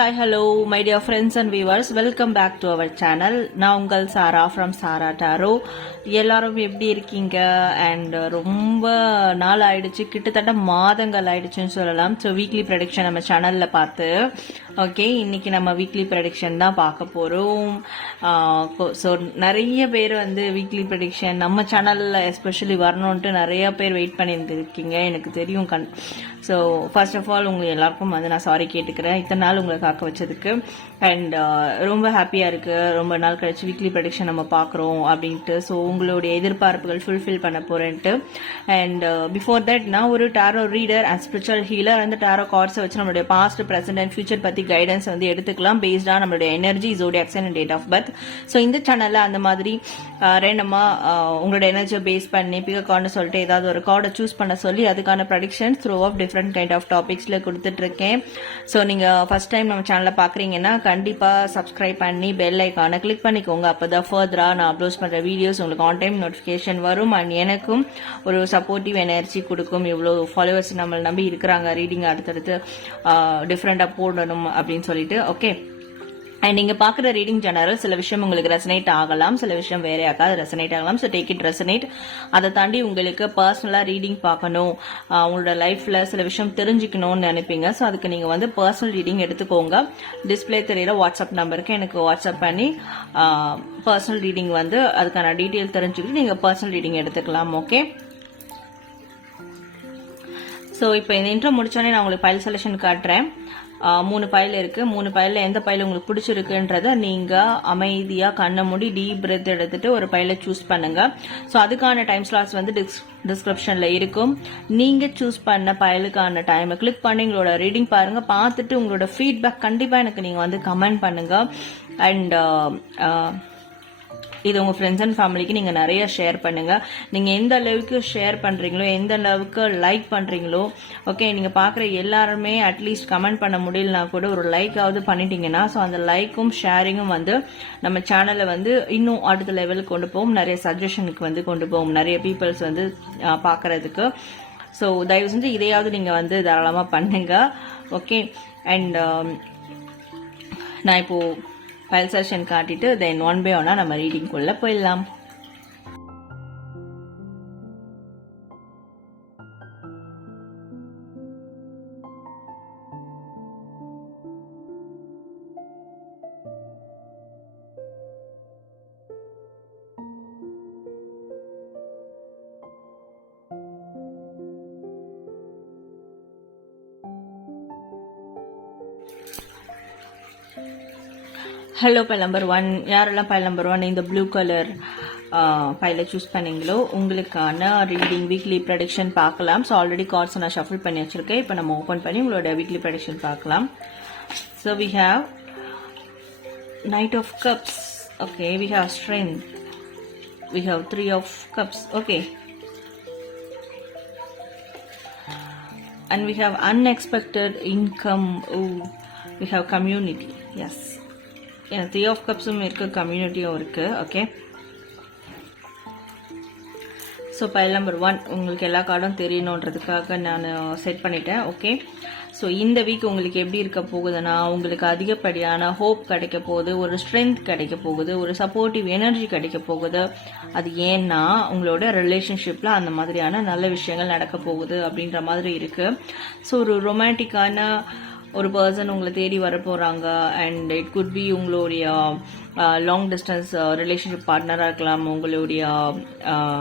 Hi hello my dear friends and viewers welcome back to our channel நான் உங்கள் சாரா from Sarah tarot. எல்லாரும் எப்படி இருக்கீங்க? அண்ட் ரொம்ப நாள் ஆயிடுச்சு கிட்டத்தட்ட மாதங்கள் ஆயிடுச்சுன்னு சொல்லலாம். ஸோ வீக்லி ப்ரடிக்ஷன் நம்ம சேனலில் பார்த்து ஓகே இன்னைக்கு நம்ம வீக்லி ப்ரடிக்ஷன் தான் பார்க்க போகிறோம் ஸோ நிறைய பேர் வந்து வீக்லி ப்ரடிக்ஷன் நம்ம சேனலில் எஸ்பெஷலி வரணுன்ட்டு நிறைய பேர் வெயிட் பண்ணியிருந்துருக்கீங்க எனக்கு தெரியும் கண். ஸோ ஃபர்ஸ்ட் ஆஃப் ஆல் உங்கள் எல்லாருக்கும் வந்து நான் சாரி கேட்டுக்கிறேன். இத்தனை நாள் உங்களை பார்க்க வச்சதுக்கு. அண்ட் uh, ரொம்ப ஹாப்பியாக இருக்குது ரொம்ப நாள் கழிச்சு வீக்லி ப்ரடிக்ஷன் நம்ம பார்க்குறோம் அப்படின்ட்டு. ஸோ உங்களுடைய எதிர்பார்ப்புகள் ஃபுல்ஃபில் பண்ண போகிறேன்ட்டு அண்ட் பிஃபோர் uh, தட் நான் ஒரு tarot reader and spiritual healer அந்த டேரோ கார்ட்ஸை வச்சு நம்மளுடைய பாஸ்ட் ப்ரெசென்ட் அண்ட் ஃபியூச்சர் பற்றி கைடன்ஸ் வந்து எடுத்துக்கலாம். பேஸ்டாக நம்மளுடைய energy zodiacs and date of birth so இந்த சேனலில் அந்த மாதிரி uh, ரேண்டமாக உங்களோட எனர்ஜியை பேஸ் பண்ணி பிக கார்டு சொல்லிட்டு ஏதாவது ஒரு கார்டை சூஸ் பண்ண சொல்லி அதுக்கான predictions through of different kind of டாபிக்ஸில் கொடுத்துட்ருக்கேன் ஸோ நீங்கள் ஃபஸ்ட் டைம் நம்ம சேனலை பார்க்குறீங்கன்னா கண்டிப்பாக சப்ஸ்கிரைப் பண்ணி பெல் ஐக்கானை கிளிக் பண்ணிக்கோங்க. அப்போ தான் ஃபர்தராக நான் அப்லோட் பண்ணுற வீடியோஸ் உங்களுக்கு ஆன் டைம் நோட்டிஃபிகேஷன் வரும். அண்ட் எனக்கும் ஒரு சப்போர்ட்டிவ் எனர்ஜி கொடுக்கும். இவ்வளோ ஃபாலோவர்ஸ் நம்மளை நம்பி இருக்கிறாங்க. ரீடிங் அடுத்தடுத்து டிஃப்ரெண்ட்டாக போடணும் அப்படின்னு சொல்லிட்டு. ஓகே அண்ட் நீங்க பாக்குற ரீடிங் ஜெனரல் சில விஷயம் உங்களுக்கு ரெசனேட் ஆகலாம் சில விஷயம் வேற ஆகாது ரெசனேட் ஆகலாம். ஸோ டேக் இட் ரெசனேட் அதை தாண்டி உங்களுக்கு பர்சனலா ரீடிங் பார்க்கணும். உங்களோட லைஃப்ல சில விஷயம் தெரிஞ்சுக்கணும்னு நினைப்பீங்க. ஸோ அதுக்கு நீங்க வந்து பர்சனல் ரீடிங் எடுத்துக்கோங்க. டிஸ்பிளே தெரியிற வாட்ஸ்அப் நம்பருக்கு எனக்கு வாட்ஸ்அப் பண்ணி பர்சனல் ரீடிங் வந்து அதுக்கான டீட்டெயில் தெரிஞ்சுக்கிட்டு நீங்க பர்சனல் ரீடிங் எடுத்துக்கலாம் ஓகே ஸோ இப்போ இந்த இன்ட்ரோ முடிச்சோடனே நான் உங்களுக்கு ஃபைல் செலெக்ஷன் காட்டுறேன். மூணு பயில் இருக்கு. மூணு பைலில் எந்த பயில் உங்களுக்கு பிடிச்சிருக்குன்றத நீங்க அமைதியா கண்ணை மூடி டீப் பிரெத் எடுத்துட்டு ஒரு பயில சூஸ் பண்ணுங்க. ஸோ அதுக்கான டைம் ஸ்லாட்ஸ் வந்து டிஸ்கிரிப்ஷன்ல இருக்கும். நீங்க சூஸ் பண்ண பயலுக்கான டைமை கிளிக் பண்ணி உங்களோட ரீடிங் பாருங்க. பார்த்துட்டு உங்களோட ஃபீட்பேக் கண்டிப்பா எனக்கு நீங்க வந்து கமெண்ட் பண்ணுங்க. அண்ட் இது உங்கள் ஃப்ரெண்ட்ஸ் அண்ட் ஃபேமிலிக்கு நீங்கள் நிறைய ஷேர் பண்ணுங்கள் நீங்கள் எந்த அளவுக்கு ஷேர் பண்ணுறீங்களோ எந்த அளவுக்கு லைக் பண்ணுறீங்களோ ஓகே நீங்கள் பார்க்குற எல்லாருமே அட்லீஸ்ட் கமெண்ட் பண்ண முடியலனா கூட ஒரு லைக்காவது பண்ணிட்டீங்கன்னா ஸோ அந்த லைக்கும் ஷேரிங்கும் வந்து நம்ம சேனலை வந்து இன்னும் அடுத்த லெவலுக்கு கொண்டு போவோம் நிறைய சஜஷனுக்கு வந்து கொண்டு போவோம் நிறைய பீப்புள்ஸ் வந்து பார்க்குறதுக்கு. ஸோ தயவு செஞ்சு இதையாவது நீங்கள் வந்து தாராளமாக பண்ணுங்கள் ஓகே அண்ட் um, நான் இப்போது ஃபைல் செஷன் காட்டிட்டு தென் ஒன் பை ஒன்னா நம்ம ரீடிங்குள்ளே போயிடலாம். ஹலோ பைல் நம்பர் ஒன் யாரெல்லாம் பைல் நம்பர் ஒன் இந்த ப்ளூ கலர் பைல சூஸ் பண்ணீங்களோ உங்களுக்கான ரீடிங் வீக்லி ப்ரடிக்ஷன் பார்க்கலாம். ஸோ ஆல்ரெடி கார்ட்ஸ் நான் ஷஃபில் பண்ணி வச்சிருக்கேன். இப்போ நம்ம ஓப்பன் பண்ணி உங்களோட வீக்லி ப்ரடிக்ஷன் பார்க்கலாம். So we have knight of cups okay we have strength we have three of cups okay and we have unexpected income. Ooh, we have community. Yes. Three of கப்ஸும் இருக்குது கம்யூனிட்டியும் இருக்குது okay so pile number one உங்களுக்கு எல்லா கார்டும் தெரியணுன்றதுக்காக நான் uh, set பண்ணிட்டேன் okay so இந்த வீக் உங்களுக்கு எப்படி இருக்க போகுதுன்னா உங்களுக்கு அதிகப்படியான ஹோப் கிடைக்க போகுது ஒரு ஸ்ட்ரென்த் கிடைக்க போகுது ஒரு சப்போர்ட்டிவ் எனர்ஜி கிடைக்க போகுது. அது ஏன்னா உங்களோட ரிலேஷன்ஷிப்பில் அந்த மாதிரியான நல்ல விஷயங்கள் நடக்க போகுது அப்படின்ற மாதிரி இருக்குது ஸோ ஒரு ரொமான்டிக்கான ஒரு பர்சன் உங்களை தேடி வர போகிறாங்க அண்ட் இட் குட் பி உங்களுடைய லாங் டிஸ்டன்ஸ் ரிலேஷன்ஷிப் பார்ட்னராக இருக்கலாம் உங்களுடைய uh,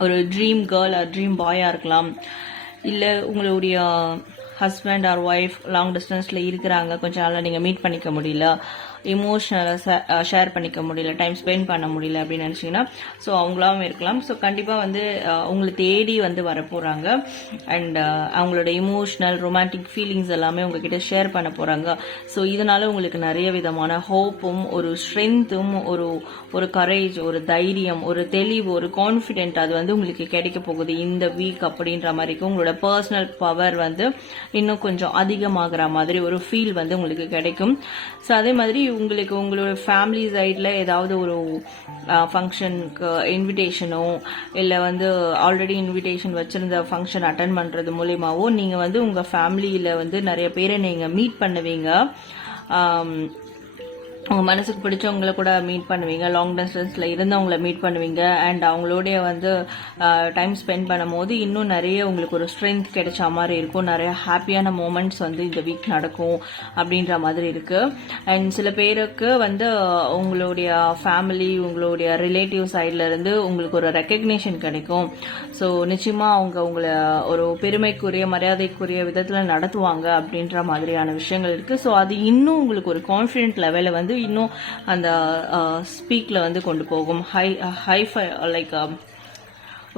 ஒரு ட்ரீம் கேர்ள் ஆர் ட்ரீம் பாயாக இருக்கலாம் இல்லை உங்களுடைய ஹஸ்பண்ட் ஆர் ஒய்ஃப் லாங் டிஸ்டன்ஸில் இருக்கிறாங்க கொஞ்ச நாளில் நீங்கள் மீட் பண்ணிக்க முடியல இமோஷனலை ஷேர் பண்ணிக்க முடியல டைம் ஸ்பெண்ட் பண்ண முடியல அப்படின்னு நினச்சிங்கன்னா ஸோ அவங்களாவும் இருக்கலாம். ஸோ கண்டிப்பாக வந்து உங்களை தேடி வந்து வர போகிறாங்க அண்ட் அவங்களோட இமோஷனல் ரொமான்டிக் ஃபீலிங்ஸ் எல்லாமே உங்ககிட்ட ஷேர் பண்ண போகிறாங்க ஸோ இதனால உங்களுக்கு நிறைய விதமான ஹோப்பும் ஒரு ஸ்ட்ரென்த்தும் ஒரு ஒரு கரேஜ் ஒரு தைரியம் ஒரு தெளிவு ஒரு கான்ஃபிடென்ட் அது வந்து உங்களுக்கு கிடைக்க போகுது இந்த வீக் அப்படின்ற மாதிரிக்கும் உங்களோட பர்சனல் பவர் வந்து இன்னும் கொஞ்சம் அதிகமாகிற மாதிரி ஒரு ஃபீல் வந்து உங்களுக்கு கிடைக்கும். ஸோ அதே மாதிரி உங்களுக்கு உங்களோட ஃபேமிலி சைடில் ஏதாவது ஒரு ஃபங்க்ஷனுக்கு இன்விடேஷனோ இல்லை வந்து ஆல்ரெடி இன்விடேஷன் வச்சுருந்த ஃபங்க்ஷன் அட்டன் பண்ணுறது மூலியமாகவோ நீங்கள் வந்து உங்கள் ஃபேமிலியில் வந்து நிறைய பேரை நீங்கள் மீட் பண்ணுவீங்க. உங்கள் மனசுக்கு பிடிச்சவங்கள கூட மீட் பண்ணுவீங்க. லாங் டிஸ்டன்ஸில் இருந்தவங்கள மீட் பண்ணுவீங்க. அண்ட் அவங்களோடைய வந்து டைம் ஸ்பெண்ட் பண்ணும்போது இன்னும் நிறைய உங்களுக்கு ஒரு ஸ்ட்ரென்த் கிடைச்ச மாதிரி இருக்கும். நிறைய ஹாப்பியான மூமெண்ட்ஸ் வந்து இந்த வீக் நடக்கும் அப்படின்ற மாதிரி இருக்குது அண்ட் சில பேருக்கு வந்து உங்களுடைய ஃபேமிலி உங்களுடைய ரிலேட்டிவ் சைட்லேருந்து உங்களுக்கு ஒரு ரெக்கக்னேஷன் கிடைக்கும். ஸோ நிச்சயமாக அவங்க உங்களை ஒரு பெருமைக்குரிய மரியாதைக்குரிய விதத்தில் நடத்துவாங்க அப்படின்ற மாதிரியான விஷயங்கள் இருக்குது ஸோ அது இன்னும் உங்களுக்கு ஒரு கான்ஃபிடென்ட் லெவலில் வந்து இன்னும் அந்த uh, ஸ்பீக்கில் வந்து கொண்டு போகும். ஹை ஹை லைக்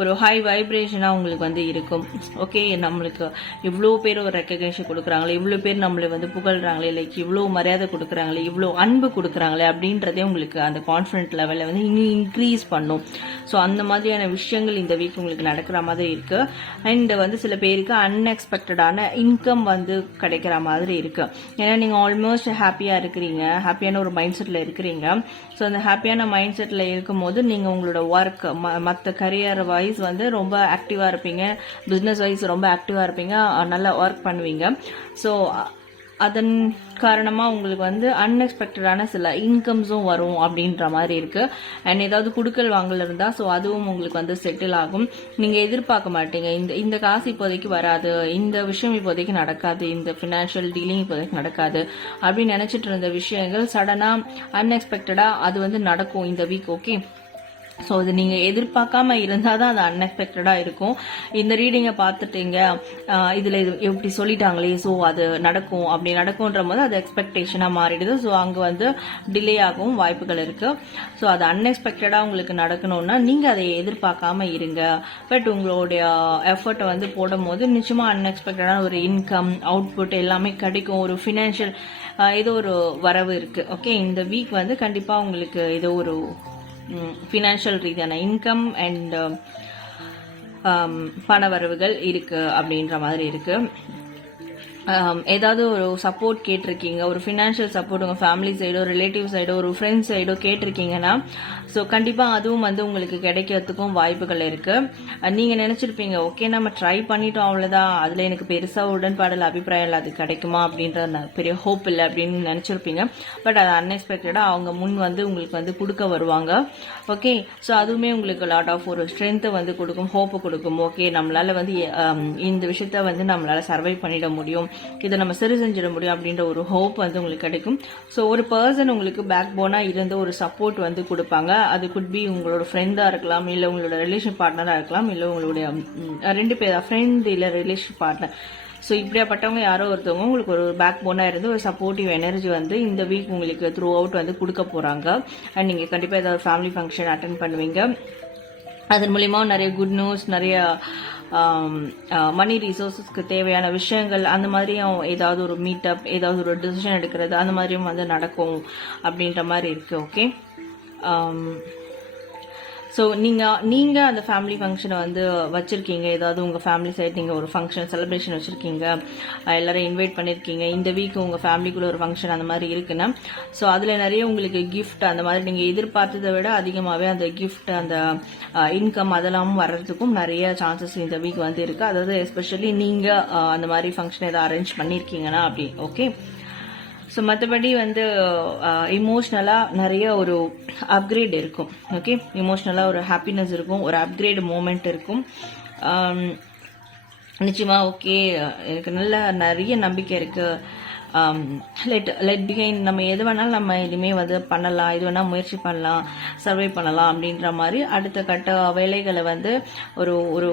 ஒரு ஹை வைப்ரேஷனாக உங்களுக்கு வந்து இருக்கும். ஓகே நம்மளுக்கு இவ்வளோ பேர் ஒரு ரெக்கக்னேஷன் கொடுக்குறாங்களே இவ்வளோ பேர் நம்மளை வந்து புகழ்கிறாங்களே லைக் இவ்வளோ மரியாதை கொடுக்குறாங்களே இவ்வளோ அன்பு கொடுக்குறாங்களே அப்படின்றதே உங்களுக்கு அந்த கான்ஃபிடென்ட் லெவலில் வந்து இன்னும் இன்க்ரீஸ் பண்ணும். ஸோ அந்த மாதிரியான விஷயங்கள் இந்த வீக் உங்களுக்கு நடக்கிற மாதிரி இருக்குது அண்ட் வந்து சில பேருக்கு அன்எக்ஸ்பெக்டடான இன்கம் வந்து கிடைக்கிற மாதிரி இருக்குது ஏன்னா நீங்கள் ஆல்மோஸ்ட் ஹாப்பியாக இருக்கிறீங்க ஹாப்பியான ஒரு மைண்ட் செட்டில் இருக்கிறீங்க. ஸோ அந்த ஹாப்பியான மைண்ட் செட்டில் இருக்கும்போது நீங்கள் உங்களோட ஒர்க் ம மற்ற கரியர் வைஸ் வந்து ரொம்ப ஆக்டிவாக இருப்பீங்க. பிஸ்னஸ் வைஸ் ரொம்ப ஆக்டிவாக இருப்பீங்க. நல்லா ஒர்க் பண்ணுவீங்க. ஸோ அதன் காரணமாக உங்களுக்கு வந்து அன்எக்ஸ்பெக்டடான சில இன்கம்ஸும் வரும் அப்படின்ற மாதிரி இருக்குது அண்ட் ஏதாவது குடுக்கல் வாங்கல் இருந்தால் ஸோ அதுவும் உங்களுக்கு வந்து செட்டில் ஆகும். நீங்கள் எதிர்பார்க்க மாட்டீங்க. இந்த இந்த காசு இப்போதைக்கு வராது. இந்த விஷயம் இப்போதைக்கு நடக்காது. இந்த ஃபினான்ஷியல் டீலிங் இப்போதைக்கு நடக்காது. அப்படின்னு நினச்சிட்டு இருந்த விஷயங்கள் சடனாக அன்எக்ஸ்பெக்டடாக அது வந்து நடக்கும் இந்த வீக் ஓகே ஸோ அது நீங்கள் எதிர்பார்க்காம இருந்தால் தான் அது அன்எக்ஸ்பெக்டடாக இருக்கும். இந்த ரீடிங்கை பார்த்துட்டீங்க இதில் இது எப்படி சொல்லிட்டாங்களே ஸோ அது நடக்கும். அப்படி நடக்கும்ன்ற போது அது எக்ஸ்பெக்டேஷனாக மாறிடுது. ஸோ அங்கே வந்து டிலே ஆகவும் வாய்ப்புகள் இருக்குது ஸோ அது அன்எக்ஸ்பெக்டடாக உங்களுக்கு நடக்கணும்னா நீங்கள் அதை எதிர்பார்க்காம இருங்க. பட் உங்களுடைய எஃபர்ட்டை வந்து போடும் போது நிச்சயமாக அன்எக்ஸ்பெக்டடான ஒரு இன்கம் அவுட்புட் எல்லாமே கிடைக்கும். ஒரு ஃபினான்ஷியல் ஏதோ ஒரு வரவு இருக்குது ஓகே இந்த வீக் வந்து கண்டிப்பாக உங்களுக்கு ஏதோ ஒரு ஃபினான்ஷியல் ரீதியான இன்கம் அண்ட் um, பண வரவுகள் இருக்குது அப்படின்ற மாதிரி இருக்குது ஏதாவது ஒரு சப்போர்ட் கேட்டிருக்கீங்க? ஒரு ஃபினான்ஷியல் சப்போர்ட் உங்கள் ஃபேமிலி சைடோ ரிலேட்டிவ் சைடோ ஒரு ஃப்ரெண்ட்ஸ் சைடோ கேட்டிருக்கீங்கன்னா ஸோ கண்டிப்பாக அதுவும் வந்து உங்களுக்கு கிடைக்கிறதுக்கும் வாய்ப்புகள் இருக்குது நீங்கள் நினச்சிருப்பீங்க ஓகே நம்ம ட்ரை பண்ணிட்டோம் அவ்வளோதான் அதில் எனக்கு பெருசாக உடன்பாடல் அபிப்பிராயம் இல்லை அது கிடைக்குமா? அப்படின்ற பெரிய ஹோப் இல்லை அப்படின்னு நினச்சிருப்பீங்க. பட் அது அன்எக்ஸ்பெக்டடாக அவங்க முன் வந்து உங்களுக்கு வந்து கொடுக்க வருவாங்க. ஓகே ஸோ அதுவுமே உங்களுக்கு லாட் ஆஃப் ஒரு ஸ்ட்ரென்த்தை வந்து கொடுக்கும் ஹோப்பை கொடுக்கும். ஓகே நம்மளால் வந்து இந்த விஷயத்த வந்து நம்மளால் சர்வை பண்ணிட முடியும். இதை நம்ம சரி செஞ்சிட முடியும் அப்படின்ற ஒரு ஹோப் வந்து உங்களுக்கு கிடைக்கும். ஸோ ஒரு பர்சன் உங்களுக்கு பேக் போனாக இருந்து ஒரு சப்போர்ட் வந்து கொடுப்பாங்க. அது குட் பி உங்களோட ஃப்ரெண்டாக இருக்கலாம் இல்லை உங்களோட ரிலேஷன் பார்ட்னராக இருக்கலாம் இல்லை உங்களுடைய ரெண்டு பேர் ஃப்ரெண்ட் இல்லை ரிலேஷன் பார்ட்னர் ஸோ இப்படியாப்பட்டவங்க யாரோ ஒருத்தவங்க உங்களுக்கு ஒரு பேக் போனாக இருந்து ஒரு சப்போர்ட்டிவ் எனர்ஜி வந்து இந்த வீக் உங்களுக்கு த்ரூ அவுட் வந்து கொடுக்க போகிறாங்க அண்ட் நீங்கள் கண்டிப்பாக ஏதாவது ஃபேமிலி ஃபங்க்ஷன் அட்டன் பண்ணுவீங்க. அதன் மூலிமா நிறைய குட் நியூஸ் நிறைய Um, uh, மணி ரிசோர்ஸஸ்க்கு தேவையான விஷயங்கள் அந்த மாதிரியும் ஏதாவது ஒரு மீட்டப் ஏதாவது ஒரு டிசிஷன் எடுக்கிறது அந்த மாதிரியும் வந்து நடக்கும் அப்படின்ற மாதிரி இருக்குது ஓகே um, ஸோ நீங்கள் நீங்கள் அந்த ஃபேமிலி ஃபங்க்ஷனை வந்து வச்சுருக்கீங்க. ஏதாவது உங்கள் ஃபேமிலி சைட் நீங்கள் ஒரு ஃபங்க்ஷன் செலிப்ரேஷன் வச்சுருக்கீங்க. எல்லோரும் இன்வைட் பண்ணியிருக்கீங்க இந்த வீக் உங்கள் ஃபேமிலிக்குள்ளே ஒரு ஃபங்க்ஷன் அந்த மாதிரி இருக்குன்னா ஸோ அதில் நிறைய உங்களுக்கு கிஃப்ட் அந்த மாதிரி நீங்கள் எதிர்பார்த்ததை விட அதிகமாகவே அந்த கிஃப்ட் அந்த இன்கம் அதெல்லாம் வர்றதுக்கும் நிறைய சான்சஸ் இந்த வீக் வந்து இருக்குது அதாவது எஸ்பெஷலி நீங்கள் அந்த மாதிரி ஃபங்க்ஷன் ஏதாவது அரேஞ்ச் பண்ணியிருக்கீங்கன்னா அப்படி ஓகே ஸோ மற்றபடி வந்து uh, இமோஷ்னலாக நிறைய ஒரு அப்கிரேட் இருக்கும். ஓகே இமோஷ்னலாக ஒரு ஹாப்பினஸ் இருக்கும். ஒரு அப்கிரேட் மூமெண்ட் இருக்கும். Um, நிச்சயமா ஓகே எனக்கு நல்ல நிறைய நம்பிக்கை இருக்குது லெட் லெட் பிகைன் நம்ம எது வேணாலும் நம்ம இனிமேல் வந்து பண்ணலாம். இது வேணால் முயற்சி பண்ணலாம். சர்வை பண்ணலாம் அப்படின்ற மாதிரி அடுத்த கட்ட வேலைகளை வந்து ஒரு ஒரு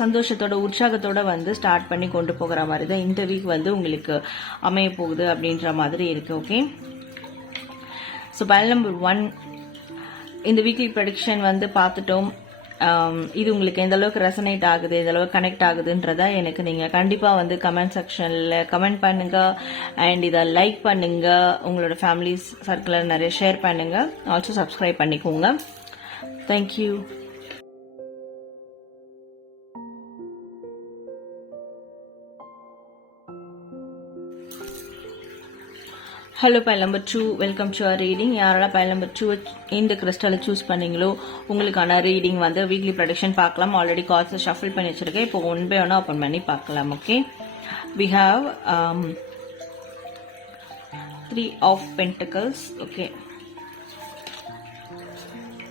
சந்தோஷத்தோட உற்சாகத்தோட வந்து ஸ்டார்ட் பண்ணி கொண்டு போகிற மாதிரி தான் இந்த வீக் வந்து உங்களுக்கு அமைய போகுது அப்படின்ற மாதிரி இருக்கு okay so pile number one இந்த வீக்லி ப்ரெடிக்ஷன் வந்து பார்த்துட்டோம். இது உங்களுக்கு எந்த அளவுக்கு ரெசனேட் ஆகுது எந்த அளவுக்கு கனெக்ட் ஆகுதுன்றத எனக்கு நீங்கள் கண்டிப்பாக வந்து கமெண்ட் செக்ஷனில் கமெண்ட் பண்ணுங்க. அண்ட் இதை லைக் பண்ணுங்க. உங்களோட ஃபேமிலிஸ் சர்க்கிளில் நிறைய ஷேர் பண்ணுங்க. ஆல்சோ சப்ஸ்கிரைப் பண்ணிக்கோங்க. Thank you hello pile number two welcome to our reading யாரெல்லாம் பைல் நம்பர் டூ இந்த கிறிஸ்டலை சூஸ் பண்ணீங்களோ உங்களுக்கான ரீடிங் வந்து வீக்லி ப்ரொடக்ஷன் பார்க்கலாம். ஆல்ரெடி கார்ட்ஸை ஷஃபில் பண்ணி வச்சிருக்கேன். இப்போ ஒன் பை ஒன்று ஓப்பன் பண்ணி பார்க்கலாம் okay we have three of pentacles okay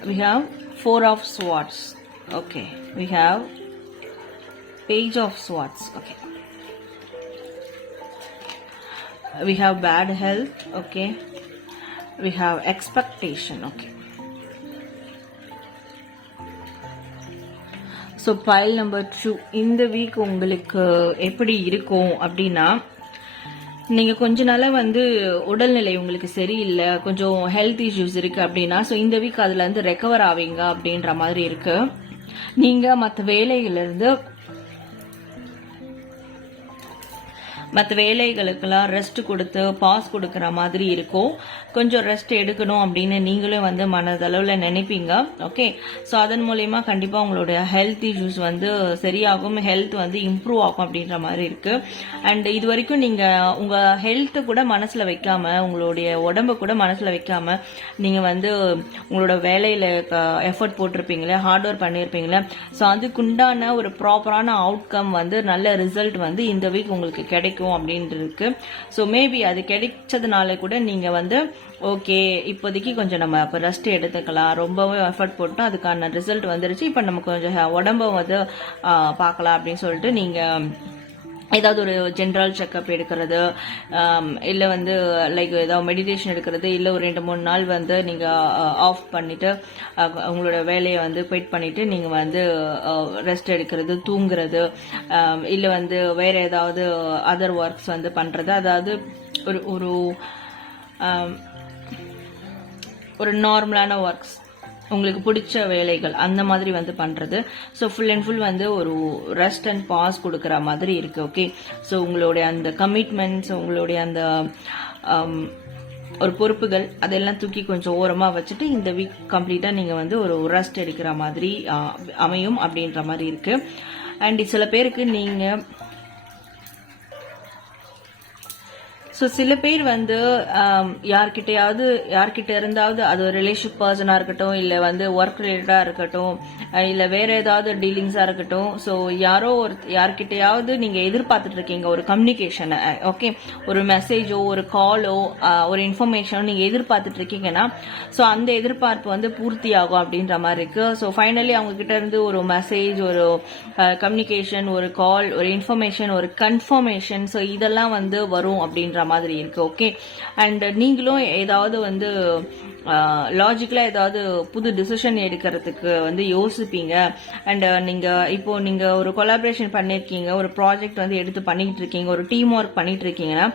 we have four of swords okay we have page of swords okay we have bad health okay? We have expectation okay? So pile number two இந்த week உங்களுக்கு எப்படி இருக்கும் அப்படின்னா நீங்கள் கொஞ்ச நாளாக வந்து உடல்நிலை உங்களுக்கு சரியில்லை கொஞ்சம் ஹெல்த் இஷ்யூஸ் இருக்குது அப்படின்னா ஸோ இந்த வீக் அதில் வந்து ரெக்கவர் ஆவீங்க அப்படின்ற மாதிரி இருக்குது நீங்கள் மற்ற வேலையிலேருந்து மற்ற வேலைகளுக்கெல்லாம் ரெஸ்ட் கொடுத்து பாஸ் கொடுக்குற மாதிரி இருக்கும். கொஞ்சம் ரெஸ்ட் எடுக்கணும் அப்படின்னு நீங்களும் வந்து மனதளவில் நினைப்பீங்க. ஓகே ஸோ அதன் மூலயமா கண்டிப்பாக உங்களுடைய ஹெல்த் இஷ்யூஸ் வந்து சரியாகும் ஹெல்த் வந்து இம்ப்ரூவ் ஆகும் அப்படின்ற மாதிரி இருக்குது அண்ட் இது வரைக்கும் நீங்கள் உங்கள் ஹெல்த்து கூட மனசில் வைக்காமல் உங்களுடைய உடம்ப கூட மனசில் வைக்காம நீங்கள் வந்து உங்களோட வேலையில் எஃபர்ட் போட்டிருப்பீங்களே ஹார்ட் ஒர்க் பண்ணியிருப்பீங்களே ஸோ அதுக்குண்டான ஒரு ப்ராப்பரான அவுட்கம் வந்து நல்ல ரிசல்ட் வந்து இந்த வீக் உங்களுக்கு கிடைக்கும். அப்படின்ட்டு இருக்கு ஸோ மேபி அது கிடைச்சதுனால கூட நீங்கள் வந்து ஓகே இப்போதைக்கு கொஞ்சம் நம்ம இப்போ ரெஸ்ட் எடுத்துக்கலாம். ரொம்பவே எஃபர்ட் போட்டோம். அதுக்கான ரிசல்ட் வந்துருச்சு. இப்போ நம்ம கொஞ்சம் உடம்ப வந்து பார்க்கலாம் அப்படின்னு சொல்லிட்டு நீங்கள் ஏதாவது ஒரு ஜென்ரல் செக்கப் எடுக்கிறது இல்லை வந்து லைக் ஏதாவது மெடிடேஷன் எடுக்கிறது இல்லை ஒரு ரெண்டு மூணு நாள் வந்து நீங்கள் ஆஃப் பண்ணிவிட்டு உங்களோட வேலையை வந்து குயிட் பண்ணிவிட்டு நீங்கள் வந்து ரெஸ்ட் எடுக்கிறது தூங்குறது இல்லை வந்து வேறு ஏதாவது அதர் ஒர்க்ஸ் வந்து பண்ணுறது அதாவது ஒரு ஒரு ஒரு நார்மலான ஒர்க்ஸ் உங்களுக்கு பிடிச்ச வேலைகள் அந்த மாதிரி வந்து பண்ணுறது ஸோ ஃபுல் அண்ட் ஃபுல் வந்து ஒரு ரெஸ்ட் அண்ட் பாஸ் கொடுக்குற மாதிரி இருக்கு ஓகே ஸோ உங்களுடைய அந்த கமிட்மெண்ட்ஸ் உங்களுடைய அந்த um, ஒரு பொறுப்புகள் அதெல்லாம் தூக்கி கொஞ்சம் ஓரமாக வச்சுட்டு இந்த வீக் கம்ப்ளீட்டாக நீங்கள் வந்து ஒரு ரெஸ்ட் எடுக்கிற மாதிரி அமையும் அப்படின்ற மாதிரி இருக்குது அண்ட் சில பேருக்கு நீங்கள் ஸோ சில பேர் வந்து ஆம், யார்கிட்டயாவது யார்கிட்ட இருந்தாவது அது ஒரு ரிலேஷன் பர்சனாக இருக்கட்டும் இல்லை வந்து ஒர்க் ரிலேட்டடாக இருக்கட்டும் இல்லை வேற ஏதாவது டீலிங்ஸாக இருக்கட்டும். ஸோ யாரோ ஒரு யார்கிட்டயாவது நீங்கள் எதிர்பார்த்துட்டு இருக்கீங்க ஒரு கம்யூனிகேஷனை ஓகே ஒரு மெசேஜோ ஒரு காலோ ஒரு இன்ஃபர்மேஷனோ நீங்கள் எதிர்பார்த்துட்டு இருக்கீங்கன்னா ஸோ அந்த எதிர்பார்ப்பு வந்து பூர்த்தி ஆகும் அப்படின்ற மாதிரி இருக்கு. ஸோ ஃபைனலி அவங்க கிட்ட இருந்து ஒரு மெசேஜ் ஒரு கம்யூனிகேஷன் ஒரு கால் ஒரு இன்ஃபர்மேஷன் ஒரு கன்ஃபர்மேஷன் ஸோ இதெல்லாம் வந்து வரும் அப்படின்ற மாதிரி இருக்கு ஓகே அண்ட் நீங்களும் ஏதாவது வந்து லாஜிக்கலாக ஏதாவது புது டிசிஷன் எடுக்கிறதுக்கு வந்து யோசிப்பீங்க. அண்ட் நீங்கள் இப்போ நீங்கள் ஒரு கொலாபரேஷன் பண்ணியிருக்கீங்க ஒரு ப்ராஜெக்ட் வந்து எடுத்து பண்ணிகிட்டு இருக்கீங்க ஒரு டீம் ஒர்க் பண்ணிகிட்டு இருக்கீங்கன்னா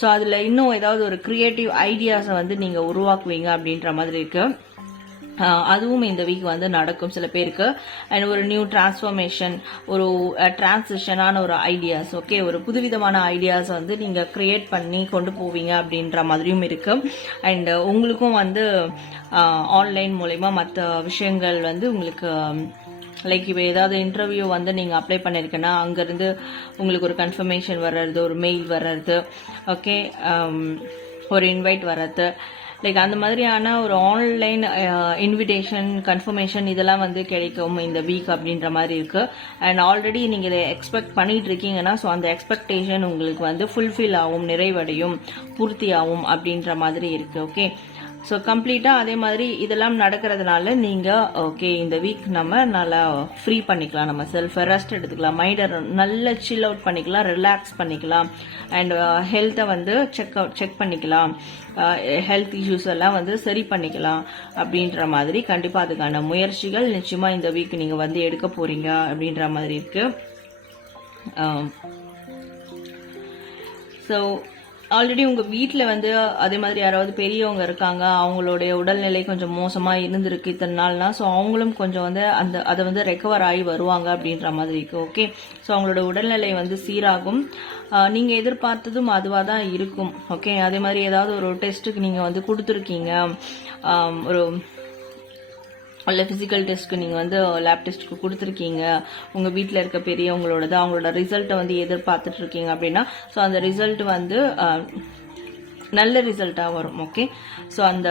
ஸோ அதில் இன்னும் ஏதாவது ஒரு க்ரியேட்டிவ் ஐடியாஸை வந்து நீங்கள் உருவாக்குவீங்க அப்படின்ற மாதிரி இருக்குது அதுவும் இந்த வீக் வந்து நடக்கும் சில பேருக்கு. அண்ட் ஒரு நியூ டிரான்ஸ்ஃபர்மேஷன் ஒரு டிரான்சிஷனான ஒரு ஐடியாஸ் ஓகே ஒரு புதுவிதமான ஐடியாஸ் வந்து நீங்க கிரியேட் பண்ணி கொண்டு போவீங்க அப்படின்ற மாதிரியும் இருக்கு. அண்ட் உங்களுக்கும் வந்து ஆன்லைன் மூலயமா மற்ற விஷயங்கள் வந்து உங்களுக்கு லைக் இப்போ ஏதாவது இன்டர்வியூ வந்து நீங்கள் அப்ளை பண்ணியிருக்கேன்னா அங்கேருந்து உங்களுக்கு ஒரு கன்ஃபர்மேஷன் வர்றது ஒரு மெயில் வர்றது ஓகே ஒரு இன்வைட் வர்றது லைக் அந்த மாதிரியான ஒரு ஆன்லைன் இன்விடேஷன் கன்ஃபர்மேஷன் இதெல்லாம் வந்து கிடைக்கும் இந்த வீக் அப்படின்ற மாதிரி இருக்கு. அண்ட் ஆல்ரெடி நீங்கள் இதை எக்ஸ்பெக்ட் பண்ணிட்டு இருக்கீங்கன்னா ஸோ அந்த எக்ஸ்பெக்டேஷன் உங்களுக்கு வந்து ஃபுல்ஃபில் ஆகும் நிறைவடையும் பூர்த்தி ஆகும் அப்படின்ற மாதிரி இருக்கு ஓகே ஸோ கம்ப்ளீட்டாக அதே மாதிரி இதெல்லாம் நடக்கிறதுனால நீங்கள் ஓகே இந்த வீக் நம்ம நல்லா ஃப்ரீ பண்ணிக்கலாம். நம்ம செல்ஃப் ரெஸ்ட் எடுத்துக்கலாம். மைண்டை நல்ல சில் அவுட் பண்ணிக்கலாம் ரிலாக்ஸ் பண்ணிக்கலாம். Uh, அண்ட் ஹெல்த்தை வந்து செக் அவுட் செக் பண்ணிக்கலாம். Uh, ஹெல்த் இஷ்யூஸ் எல்லாம் வந்து சரி பண்ணிக்கலாம் அப்படின்ற மாதிரி கண்டிப்பாக அதுக்கான முயற்சிகள் நிச்சயமாக இந்த வீக் நீங்கள் வந்து எடுக்க போகிறீங்க அப்படின்ற மாதிரி இருக்குது ஸோ um, ஆல்ரெடி உங்க வீட்டில் வந்து அதே மாதிரி யாராவது பெரியவங்க இருக்காங்க அவங்களுடைய உடல்நிலை கொஞ்சம் மோசமா இருந்திருக்கு இத்தனை நாள்னா ஸோ அவங்களும் கொஞ்சம் வந்து அந்த அதை வந்து ரெக்கவர் ஆகி வருவாங்க அப்படின்ற மாதிரி இருக்கு ஓகே ஸோ அவங்களோட உடல்நிலை வந்து சீராகும். நீங்கள் நீங்க எதிர்பார்த்ததும் அதுவாக தான் இருக்கும் ஓகே அதே மாதிரி ஏதாவது ஒரு டெஸ்ட்டுக்கு நீங்க வந்து கொடுத்துருக்கீங்க ஒரு இல்லை ஃபிசிக்கல் டெஸ்ட்க்கு நீங்கள் வந்து லேப் டெஸ்ட்க்கு கொடுத்துருக்கீங்க. உங்கள் வீட்டில் இருக்க பெரியவங்களோடது அவங்களோட ரிசல்ட்டை வந்து எதிர்பார்த்துட்டு இருக்கீங்க அப்படின்னா ஸோ அந்த ரிசல்ட் வந்து நல்ல ரிசல்ட்டாக வரும் ஓகே ஸோ அந்த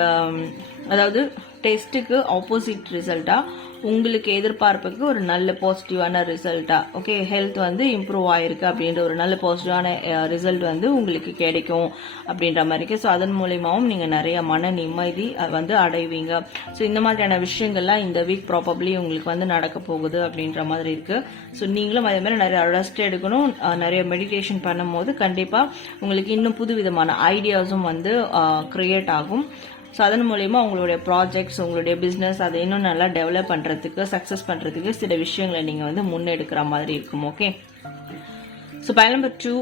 அதாவது டெஸ்ட்டுக்கு ஆப்போசிட் ரிசல்ட்டாக உங்களுக்கு எதிர்பார்ப்புக்கு ஒரு நல்ல பாசிட்டிவான ரிசல்ட்டாக ஓகே ஹெல்த் வந்து இம்ப்ரூவ் ஆயிருக்கு அப்படின்ற ஒரு நல்ல பாசிட்டிவான ரிசல்ட் வந்து உங்களுக்கு கிடைக்கும் அப்படின்ற மாதிரி இருக்கு ஸோ அதன் மூலியமாவும் நீங்கள் நிறைய மன நிம்மதி வந்து அடைவீங்க. ஸோ இந்த மாதிரியான விஷயங்கள்லாம் இந்த வீக் ப்ராபப்ளி உங்களுக்கு வந்து நடக்க போகுது அப்படின்ற மாதிரி இருக்குது ஸோ நீங்களும் அதே மாதிரி நிறைய ரெஸ்ட் எடுக்கணும் நிறைய மெடிடேஷன் பண்ணும்போது கண்டிப்பாக உங்களுக்கு இன்னும் புது விதமான ஐடியாஸும் வந்து க்ரியேட் ஆகும். ஸோ அதன் மூலயமா உங்களுடைய ப்ராஜெக்ட்ஸ் உங்களுடைய பிஸ்னஸ் அதை இன்னும் நல்லா டெவலப் பண்ணுறதுக்கு சக்ஸஸ் பண்ணுறதுக்கு சில விஷயங்களை நீங்கள் வந்து முன்னெடுக்கிற மாதிரி இருக்கும் okay so pile number two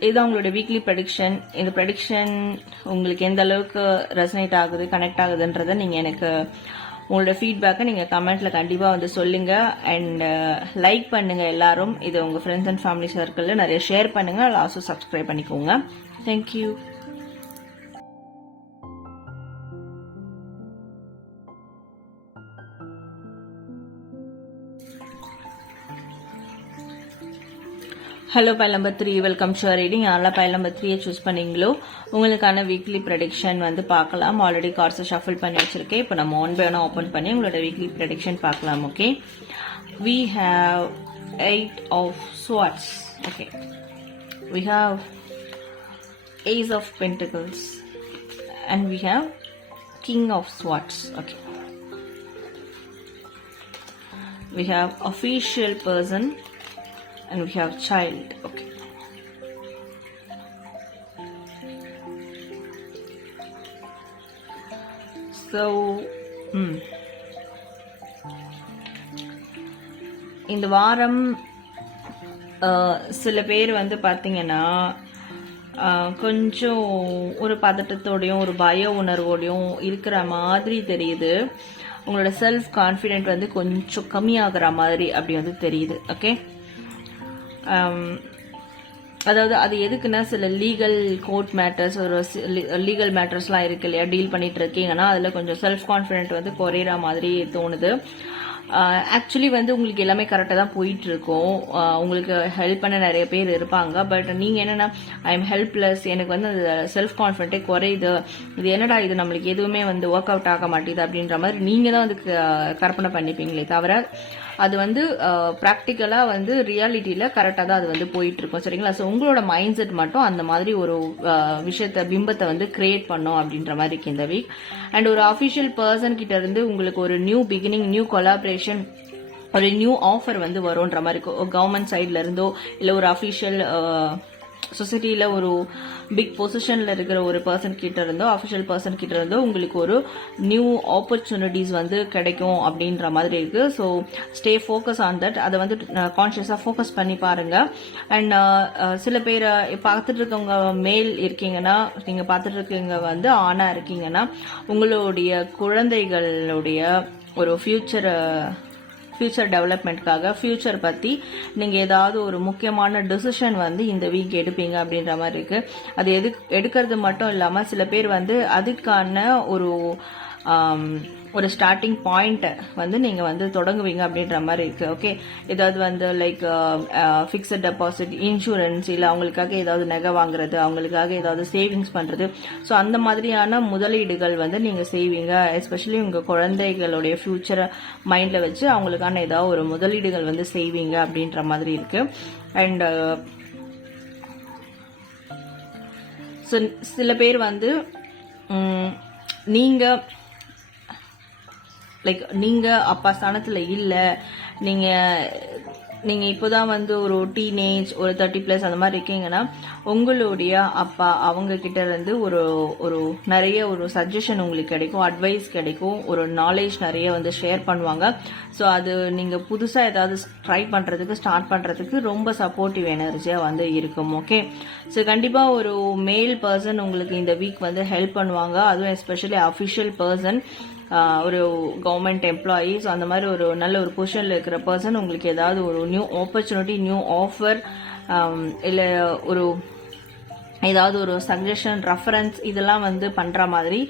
இதுதான் உங்களுடைய வீக்லி ப்ரெடிக்ஷன் இந்த ப்ரெடிக்ஷன் உங்களுக்கு எந்த அளவுக்கு ரெசனேட் ஆகுது கனெக்ட் ஆகுதுன்றதை நீங்கள் எனக்கு உங்களோட ஃபீட்பேக்கை நீங்கள் கமெண்ட்டில் கண்டிப்பாக வந்து சொல்லுங்கள் அண்ட் லைக் uh, பண்ணுங்கள் எல்லாரும். இது உங்கள் ஃப்ரெண்ட்ஸ் அண்ட் ஃபேமிலி சர்க்கிளில் நிறைய ஷேர் பண்ணுங்கள் ஆல்சோ சப்ஸ்கிரைப் பண்ணிக்கோங்க. Thank you hello pile number three welcome sure reading யாரெல்லாம் பைல் நம்பர் த்ரீயை சூஸ் பண்ணீங்களோ உங்களுக்கான வீக்லி ப்ரடிக்ஷன் வந்து பார்க்கலாம். ஆல்ரெடி கார்ஸை ஷஃபிள் பண்ணி வச்சிருக்கேன். இப்போ நம்ம ஒன் பை ஒன் ஓப்பன் பண்ணி உங்களோட வீக்லி ப்ரடிக்ஷன் பார்க்கலாம் okay we have eight of swords okay we have ace of pentacles and we have king of swords okay we have official person and we have child okay. So hmm. இந்த வாரம் சில பேர் வந்து பார்த்தீங்கன்னா கொஞ்சம் ஒரு பதட்டத்தோடையும் ஒரு பய உணர்வோடையும் இருக்கிற மாதிரி தெரியுது. உங்களோட செல்ஃப் கான்ஃபிடென்ட் வந்து கொஞ்சம் கம்மியாகிற மாதிரி அப்படி வந்து தெரியுது ஓகே Um, அதாவது அது எதுக்குன்னா சில லீகல் கோர்ட் மேட்டர்ஸ் ஒரு லீகல் மேட்டர்ஸ்லாம் இருக்கு இல்லையா? டீல் பண்ணிட்டு இருக்கீங்கன்னா அதில் கொஞ்சம் செல்ஃப் கான்ஃபிடென்ட் வந்து குறையிற மாதிரி தோணுது. ஆக்சுவலி வந்து உங்களுக்கு எல்லாமே கரெக்டாக தான் போயிட்டு இருக்கும் உங்களுக்கு ஹெல்ப் பண்ண நிறைய பேர் இருப்பாங்க. பட் நீங்கள் என்னென்னா ஐ எம் ஹெல்ப்லெஸ் எனக்கு வந்து அந்த செல்ஃப் கான்ஃபிடென்ட்டே குறையுது. இது என்னடா இது? நம்மளுக்கு எதுவுமே வந்து ஒர்க் அவுட் ஆக மாட்டேது அப்படின்ற மாதிரி நீங்கள் தான் வந்து க- கற்பனை பண்ணிப்பீங்களே தவிர அது வந்து ப்ராக்டிக்கலாக வந்து ரியாலிட்டியில் கரெக்டாக தான் அது வந்து போயிட்டு இருக்கும் சரிங்களா? ஸோ உங்களோட மைண்ட் செட் மட்டும் அந்த மாதிரி ஒரு விஷயத்த பிம்பத்தை வந்து கிரியேட் பண்ணோம் அப்படின்ற மாதிரி இருக்கு இந்த வீக் அண்ட் ஒரு அஃபிஷியல் பர்சன் கிட்ட இருந்து உங்களுக்கு ஒரு நியூ பிகினிங் நியூ கொலாபரேஷன் ஒரு நியூ ஆஃபர் வந்து வரும்ன்ற மாதிரி இருக்கும் கவர்மெண்ட் சைட்ல இருந்தோ இல்லை ஒரு அஃபிஷியல் சொசைட்டியில் ஒரு பிக் பொசிஷனில் இருக்கிற ஒரு பர்சன் கிட்ட இருந்தோ அஃபிஷியல் பர்சன் கிட்ட இருந்தோ உங்களுக்கு ஒரு நியூ ஆப்பர்ச்சுனிட்டிஸ் வந்து கிடைக்கும் அப்படின்ற மாதிரி இருக்குது so stay focus on that அதை வந்து கான்ஷியஸாக ஃபோக்கஸ் பண்ணி பாருங்கள் அண்ட் சில பேர் பார்த்துட்டு இருக்கவங்க மேல் இருக்கீங்கன்னா நீங்கள் பார்த்துட்டு இருக்கீங்க வந்து ஆணாக இருக்கீங்கன்னா உங்களுடைய குழந்தைகளுடைய ஒரு ஃப்யூச்சரை ஃப்யூச்சர் டெவலப்மெண்ட்காக ஃப்யூச்சர் பற்றி நீங்கள் ஏதாவது ஒரு முக்கியமான டிசிஷன் வந்து இந்த வீக் எடுப்பீங்க அப்படின்ற மாதிரி இருக்குது அது எது எடுக்கிறது மட்டும் இல்லாமல் சில பேர் வந்து அதுக்கான ஒரு ஒரு ஸ்டார்டிங் பாயிண்ட்டை வந்து நீங்கள் வந்து தொடங்குவீங்க அப்படின்ற மாதிரி இருக்குது ஓகே ஏதாவது வந்து லைக் ஃபிக்ஸட் டெபாசிட் இன்சூரன்ஸ் இல்லை அவங்களுக்காக ஏதாவது நகை வாங்குறது அவங்களுக்காக ஏதாவது சேவிங்ஸ் பண்ணுறது ஸோ அந்த மாதிரியான முதலீடுகள் வந்து நீங்கள் செய்வீங்க. எஸ்பெஷலி உங்கள் குழந்தைகளுடைய ஃப்யூச்சரை மைண்டில் வச்சு அவங்களுக்கான ஏதாவது ஒரு முதலீடுகள் வந்து செய்வீங்க அப்படின்ற மாதிரி இருக்குது அண்ட் uh, சில பேர் வந்து நீங்கள் லைக் நீங்கள் அப்பா இல்லை. நீங்கள் நீங்கள் இப்போ தான் வந்து ஒரு டீனேஜ் ஒரு தேர்ட்டி ப்ளஸ் அந்த மாதிரி இருக்கீங்கன்னா உங்களுடைய அப்பா அவங்க கிட்டேருந்து ஒரு ஒரு நிறைய ஒரு சஜஷன் உங்களுக்கு கிடைக்கும் அட்வைஸ் கிடைக்கும் ஒரு நாலேஜ் நிறைய வந்து ஷேர் பண்ணுவாங்க. ஸோ அது நீங்கள் புதுசாக ஏதாவது ட்ரை பண்ணுறதுக்கு ஸ்டார்ட் பண்ணுறதுக்கு ரொம்ப சப்போர்ட்டிவ் எனர்ஜியாக வந்து இருக்கும் ஓகே ஸோ கண்டிப்பாக ஒரு மேல் பர்சன் உங்களுக்கு இந்த வீக் வந்து ஹெல்ப் பண்ணுவாங்க. அதுவும் எஸ்பெஷலி அஃபிஷியல் பர்சன் ஒரு கவர்மெண்ட் எம்ப்ளாயீஸ் அந்த மாதிரி ஒரு நல்ல ஒரு பொசிஷனில் இருக்கிற பர்சன் உங்களுக்கு ஏதாவது ஒரு நியூ ஆப்பர்ச்சுனிட்டி நியூ ஆஃபர் இல்லை ஒரு ஏதாவது ஒரு சஜஷன் ரெஃபரன்ஸ் இதெல்லாம் வந்து பண்ணுற மாதிரி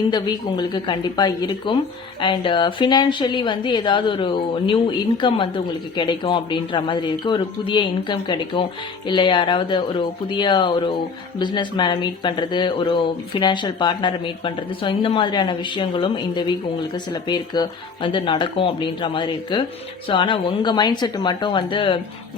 இந்த வீக் உங்களுக்கு கண்டிப்பாக இருக்கும். அண்ட் ஃபினான்ஷியலி uh, வந்து ஏதாவது ஒரு நியூ இன்கம் வந்து உங்களுக்கு கிடைக்கும் அப்படின்ற மாதிரி இருக்குது ஒரு புதிய இன்கம் கிடைக்கும். இல்லை யாராவது ஒரு புதிய ஒரு பிஸ்னஸ் மேனை மீட் பண்ணுறது ஒரு ஃபினான்ஷியல் பார்ட்னரை மீட் பண்ணுறது ஸோ இந்த மாதிரியான விஷயங்களும் இந்த வீக் உங்களுக்கு சில பேருக்கு வந்து நடக்கும் அப்படின்ற மாதிரி இருக்குது ஸோ ஆனால் உங்கள் மைண்ட் செட் மட்டும் வந்து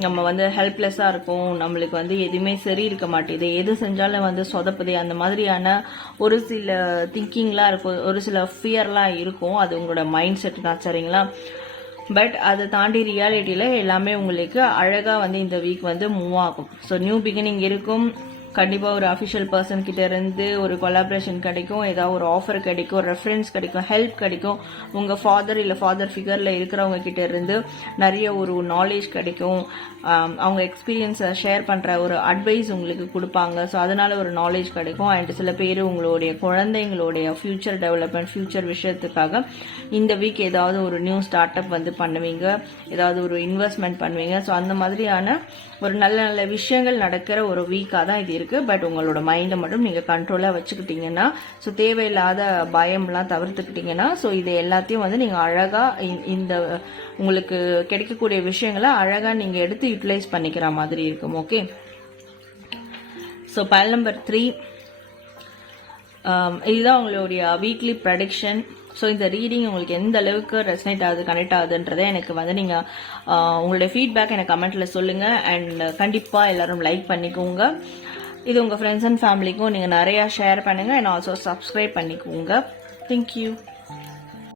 நம்ம வந்து ஹெல்ப்லெஸ்ஸாக இருக்கும் நம்மளுக்கு வந்து எதுவுமே சரி இருக்க மாட்டேது. எது செஞ்சாலும் வந்து சொதப்புதே. அந்த மாதிரியான ஒரு சில திங்கிங்லாம் இருக்கும். ஒரு சில ஃபியர்லாம் இருக்கும். அது உங்களோட மைண்ட் செட் தான் சரிங்களா? பட் அதை தாண்டி ரியாலிட்டியில் எல்லாமே உங்களுக்கு அழகாக வந்து இந்த வீக் வந்து மூவ் ஆகும். ஸோ நியூ பிகினிங் இருக்கும். கண்டிப்பாக ஒரு அஃபிஷியல் பர்சன் கிட்ட இருந்து ஒரு கொலாபரேஷன் கிடைக்கும் ஏதாவது ஒரு ஆஃபர் கிடைக்கும் ரெஃபரன்ஸ் கிடைக்கும் ஹெல்ப் கிடைக்கும். உங்கள் ஃபாதர் இல்லை ஃபாதர் ஃபிகரில் இருக்கிறவங்க கிட்ட இருந்து நிறைய ஒரு நாலேஜ் கிடைக்கும். அவங்க எக்ஸ்பீரியன்ஸை ஷேர் பண்ணுற ஒரு அட்வைஸ் உங்களுக்கு கொடுப்பாங்க. ஸோ அதனால ஒரு நாலேஜ் கிடைக்கும். அண்ட் சில பேர் உங்களுடைய குழந்தைங்களுடைய ஃபியூச்சர் டெவலப்மெண்ட் ஃபியூச்சர் விஷயத்துக்காக இந்த வீக் ஏதாவது ஒரு நியூ ஸ்டார்ட் அப் வந்து பண்ணுவீங்க. ஏதாவது ஒரு இன்வெஸ்ட்மெண்ட் பண்ணுவீங்க. ஸோ அந்த மாதிரியான ஒரு நல்ல நல்ல விஷயங்கள் நடக்கிற ஒரு வீக்காக தான் இது இருக்கு. பட் உங்களோட மைண்டை மட்டும் நீங்கள் கண்ட்ரோலாக வச்சுக்கிட்டீங்கன்னா ஸோ தேவையில்லாத பயம்லாம் தவிர்த்துக்கிட்டிங்கன்னா ஸோ இது எல்லாத்தையும் வந்து நீங்கள் அழகாக இந்த உங்களுக்கு கிடைக்கக்கூடிய விஷயங்களை அழகாக நீங்கள் எடுத்து யூட்டிலைஸ் பண்ணிக்கிற மாதிரி இருக்கும். Okay so pile number three இதுதான் உங்களுடைய வீக்லி ப்ரடிக்ஷன் ஸோ இந்த ரீடிங் உங்களுக்கு எந்த அளவுக்கு ரெசனேட் ஆகுது கனெக்ட் ஆகுதுன்றதை எனக்கு வந்து நீங்கள் uh, உங்களுடைய ஃபீட்பேக் எனக்கு கமெண்ட்டில் சொல்லுங்கள் அண்ட் கண்டிப்பாக எல்லோரும் லைக் பண்ணிக்கோங்க. இது உங்கள் ஃப்ரெண்ட்ஸ் அண்ட் ஃபேமிலிக்கும் நீங்கள் நிறையா ஷேர் பண்ணுங்கள் அண்ட் ஆல்சோ சப்ஸ்கிரைப் பண்ணிக்கோங்க. Thank you